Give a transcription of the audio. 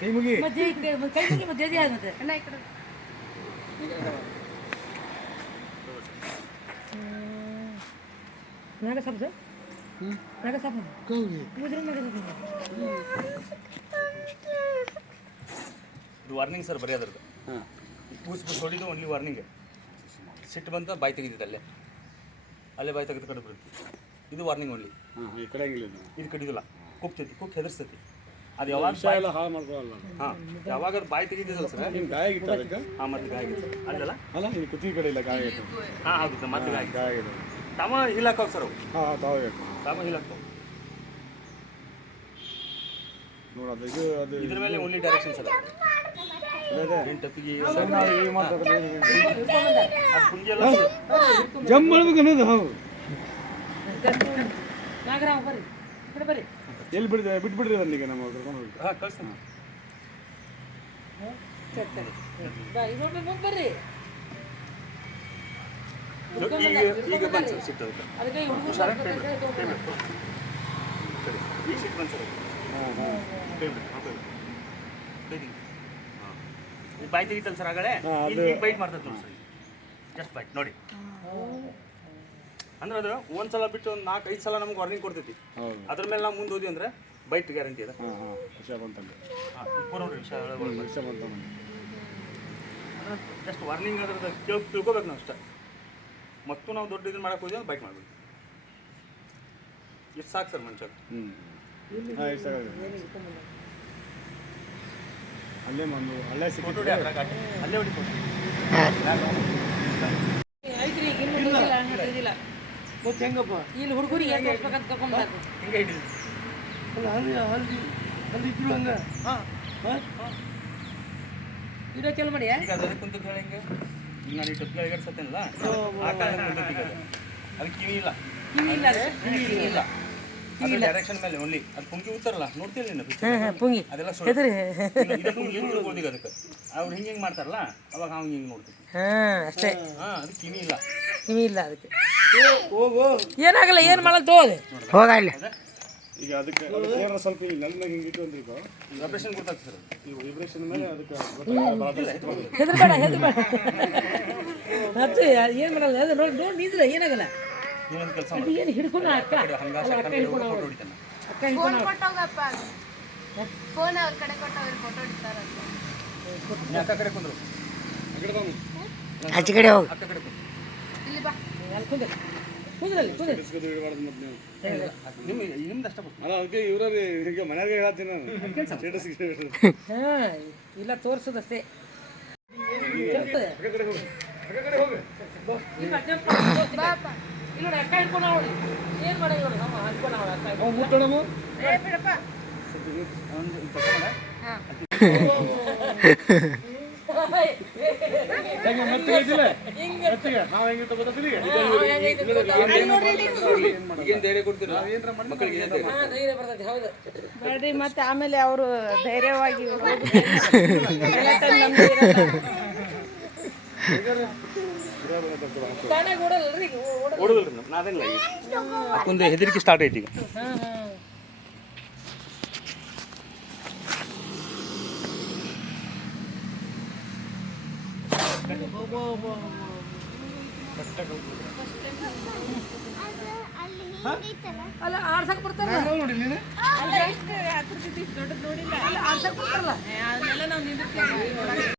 ಕೈ ಮುಗಿ ಕೈ ಮುಗಿ ಮತ್ತೆ naga sapu sir naga sapu mudra naga sapu ಇದು ವಾರ್ನಿಂಗ್ ಸರ್ ಬರೀ ಅದರದ್ದು ಕೂಸ್ಬಿಟ್ಟು ಹೊಡಿದು ಓನ್ಲಿ ವಾರ್ನಿಂಗ್ ಸಿಟ್ಟು ಬಂತ ಬಾಯಿ ತೆಗಿತಿದ್ದೆ ಅಲ್ಲೇ ಬಾಯಿ ತೆಗೆದು ಕಡೆ ಬರುತ್ತೆ ಇದು ವಾರ್ನಿಂಗ್ ಓನ್ಲಿ ಈ ಕಡೆ ಇದು ಕಡಿದಿಲ್ಲ ಕುಗ್ತೈತಿ ಕುಕ್ ಹೆದರ್ಸ್ತೈತಿ ಅದು ಯಾವಾಗ ಹಾಳು ಮಾಡ್ಕೊಳ್ಳಲ್ಲ ಹಾಂ ಯಾವಾಗ ಅದು ಬಾಯಿ ತೆಗಿತಿದ್ದಲ್ಲ ಸರ್ ನಿಮ್ಗೆ ಗಾಯ ಆಗಿತ್ತು ಅದಕ್ಕೆ ಹಾಂ ಮತ್ತೆ ಗಾಯ ಆಗಿತ್ತು ಅಲ್ಲಲ್ಲ ಅಲ್ಲ ನಿನ್ನ ಕುತ್ತಿಗೆ ಕಡೆ ಇಲ್ಲ ಗಾಯ ಆಗಿತ್ತು ಹಾಂ ಆಗುತ್ತೆ ಮತ್ತೆ ಗಾಯ ಗಾಯ ಆಗಿದೆ ತಮ್ಮ ಹೀಲಾಕವ್ ಸರ್ ಅವು ಹಾಂ ತಾವಬೇಕು ತಮ್ಮ ಹೀಲಾಕವ್ ನೋಡಿ ಅದು ಅದು ಇದ್ರ ಮೇಲೆ ಓನ್ಲಿ ಡೈರೆಕ್ಷನ್ ಸರ್ ಅದೇ ಏನು ಟಪ್ಪಿಗೆ ಜಂಪ್ ಮಾಡ್ಬೇಕು ಅನ್ನೋದು ಹೌದು naga ಬರ್ರಿ ಕಡೆ ಬರ್ರಿ ಎಲ್ಲಿ ಬಿಟ್ಬಿಡ್ರಿ ಅದನ್ನೀಗ ನಮ್ಮ ಕರ್ಕೊಂಡು ಹೋಗಿ ಹಾಂ ಕಳಿಸ್ತೀನಿ ಬಾ ಇನ್ನೊಮ್ಮೆ ಬರ್ರಿ ಈಗ ಬಂದು ಸರ್ ಸಿಟ್ಟು ಅದಕ್ಕೆ ಈಗ ಸಿಟ್ಟು ಬಂದು ಸರ್ ಬಾಯಿ ತೆಗಿತಲ್ಲ ಸರ್ ಆಗಲೇ ಈಗ ಬೈಟ್ ಮಾಡ್ತದೆ ನೋಡಿ ಸರ್ ಜಸ್ಟ್ ಬೈಟ್ ನೋಡಿ ಅಂದ್ರೆ ಅದು ಒಂದ್ಸಲ ಬಿಟ್ಟು ಒಂದು 4-5 ಸಲ ನಮ್ಗೆ ವಾರ್ನಿಂಗ್ ಕೊಡ್ತೈತಿ ಅದ್ರ ಮೇಲೆ ನಾವು ಮುಂದೆ ಹೋದ್ವಿ ಅಂದ್ರೆ ಬೈಟ್ ಗ್ಯಾರಂಟಿ ಅದ ವಿಷಯ ಬಂತಂದ್ರೆ ನೋಡ್ರಿ ವಿಷಯ ಬಂತ ಜಸ್ಟ್ ವಾರ್ನಿಂಗ್ ಅದ್ರದ್ದು ತಿಳ್ಕೊಬೇಕು ನಾವು ಅಷ್ಟೇ ಮತ್ತು ನಾವು ದೊಡ್ಡ ಇದನ್ನ ಮಾಡಕ್ಕೆ ಹೋದ್ವಿ ಬೈಟ್ ಮಾಡ್ಬೇಕು ಇಷ್ಟು ಸಾಕು ಸರ್ ಮನುಷ್ಯ ಅಲ್ಲೇ ಒಂದು ಅಲ್ಲೇ ಫೋಟೋ ಅಲ್ಲೇ ಹೊಡಿ ಫೋಟೋ ಐತ್ರಿ ಇಲ್ಲ ಮತ್ತೆ ಹೆಂಗಪ್ಪ ಇಲ್ಲಿ ಹುಡುಗರಿಗೆ ಏನು ತೋರಿಸ್ಬೇಕಂತ ಕರ್ಕೊಂಡ್ಬಂದು ಹಿಂಗೆ ಹಿಡಿದು ಅಲ್ಲ ಅಲ್ಲಿ ಇದ್ರು ಹಂಗ ವಿಡಿಯೋ ಚಾಲು ಮಾಡಿ ಈಗ ಅದಕ್ಕೆ ಕುಂತು ಹೇಳಿ ಹಿಂಗೆ ಈಗ ನಾನು ಈ ಟಪ್ಪಿಗೆ ಎಗರ್ಸತ್ತೇನಲ್ಲ ಆ ಕಾರಣ ಕುಂತೈತಿ ಅದು ಕಿವಿ ಇಲ್ಲ ಕಿವಿ ಇಲ್ಲ ಅದು ಡೈರೆಕ್ಷನ್ ಮೇಲೆ ಓನ್ಲಿ ಅದು ಪುಂಗಿ ಉತ್ತಾರಲ್ಲ ನೋಡ್ತಿಲ್ಲ ನೀನು ಪುಂಗಿ ಅದೆಲ್ಲ ಇದು ಪುಂಗಿ ತಿಳ್ಕೊಳ್ತೀವಿ ಅದಕ್ಕೆ ಅವ್ರು ಹಿಂಗೆ ಮಾಡ್ತಾರಲ್ಲ ಅವಾಗ ಅವ್ನು ಹಿಂಗೆ ನೋಡ್ತೀವಿ ಅಷ್ಟೇ ಹಾಂ ಅದು ಕಿವಿ ಇಲ್ಲ ಅದಕ್ಕೆ ಏನಾಗಲ್ಲ ಏನು ಮಾಡಲ್ಲ ತೋದೆ ಹೋಗ ಇಲ್ಲಿ ಈಗ ಅದಕ್ಕೆ ಸ್ವಲ್ಪ ಈಗ ನನ್ನ ಹಿಂಗೆ ಇಟ್ಟು ಅಂದ್ರಿಕೋ ವೈಬ್ರೇಷನ್ ಗೊತ್ತಾಗ್ತದೆ ಸರ್ ಈ ವೈಬ್ರೇಷನ್ ಮೇಲೆ ಅದಕ್ಕೆ ಹೆದರ್ಬೇಡ ಮತ್ತೆ ಏನು ಮಾಡಲ್ಲ ಅದು ನೋಡಿ ನಿಂದ್ರೆ ಏನಾಗಲ್ಲ ಇನ್ನೊಂದು ಕೆಲಸ ಏನು ಹಿಡ್ಕೊಂಡು ಅಕ್ಕ ಫೋಟೋ ಹೊಡಿತಾನೆ ಫೋನ್ ಅವ್ರ ಕಡೆ ಕೊಟ್ಟವ್ರು ಫೋಟೋ ಹೊಡಿತಾರಂತ ಅಕ್ಕ ಕಡೆ ಕುಂದ್ರು ಆಚೆ ಕಡೆ ಹೋಗಿ ಅಕ್ಕ ಕಡೆ ಕುಂದ್ರು ಇಲ್ಲಿ ಬಾ ಕುಂದ್ರಲ್ಲಿ ನಿಮ್ದು ಅಷ್ಟ ಬಿಟ್ಟು ಅಲ್ಲ ಅದಕ್ಕೆ ಇವ್ರ ಈಗ ಮನೆಯಾಗ ಹೇಳತ್ತೀನಿ ನಾನು ಸ್ಟೇಟಸ್ ಇಲ್ಲ ತೋರಿಸೋದಷ್ಟೇ ಇಲ್ಲ ಅಕ್ಕ ಹಿಡ್ಕೊಂಡು ನೋಡಿ ಏನು ಮಾಡೋದು ನಾವು ಹಿಡ್ಕೊಂಡು ಅಕ್ಕ ಮುಟ್ಟೋಣಮ್ಮ ಬಿಡಪ್ಪ ಮತ್ತೆ ನಾವು ಹೆಂಗಿರ್ತ ಗೊತ್ತಿಲ್ಲ ಈಗೇನು ಧೈರ್ಯ ಕೊಡ್ತೀರ ಮಕ್ಕಳಿಗೆ ಏನು ಧೈರ್ಯ ಬರ್ತೈತಿ ಹೌದು ಬೇಡ್ರಿ ಮತ್ತೆ ಆಮೇಲೆ ಅವರು ಧೈರ್ಯವಾಗಿ ಓಡೋದಿಲ್ರಿ ನಾವೇನಿಲ್ಲ ಈಗ ಅದಕ್ಕೊಂದು ಹೆದರಿಕೆ ಸ್ಟಾರ್ಟ್ ಐತಿ ಈಗ ಅಲ್ಲ ಆಡ್ಸಕ್ ಬರ್ತಾರ ನೋಡಿ ನೀನು ಅಲ್ಲ ಇಷ್ಟು ಹತ್ರದಿದ್ದು ದೊಡ್ಡದು ನೋಡಿಲ್ಲ ಆಡ್ಸಕ್ ಬರ್ತಾರಲ್ಲ ಅದನ್ನೆಲ್ಲ ನಾವು ನಿಂದಿರ್ತೀವಿ